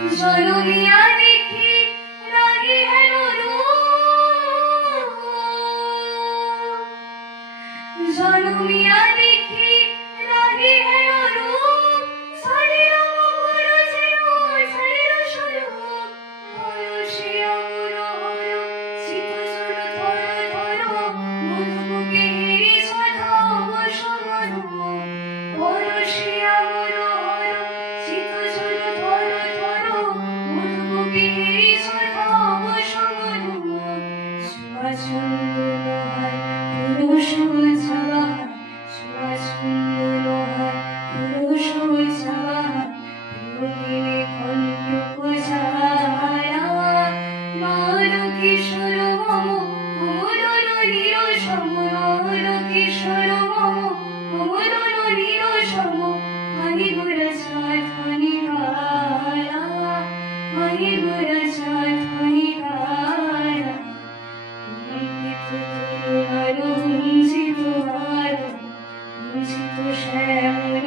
জনমিয়া দেখি রাগে হেলো জনমিয়া দেখি রাগে হেলো রূপ শরীর মঙ্গল যেন শরীর স্বরূপ পরশে অমর হর শীত সুর ধর ধর মধুকে হেরি সধাব সমর পরশে অমর হর শীত সুর ধর ধর মধুকে হেরি সধাব সমর সুবাচন্দ্র লোহার পুরুষ ছাওয়া সুবাচন্দ্র লোহার পুরুষ ছাওয়া প্রতিদিনে কণ্ঠ ছায়া নর কিশোর মম অমর নিরসম নর কিশোর মম অমর নিরসম হানি বুড়াচাঁদ হানি গায়া হানি বুড়াচাঁদ হানি গায়া কুঞ্চিত শ্যামল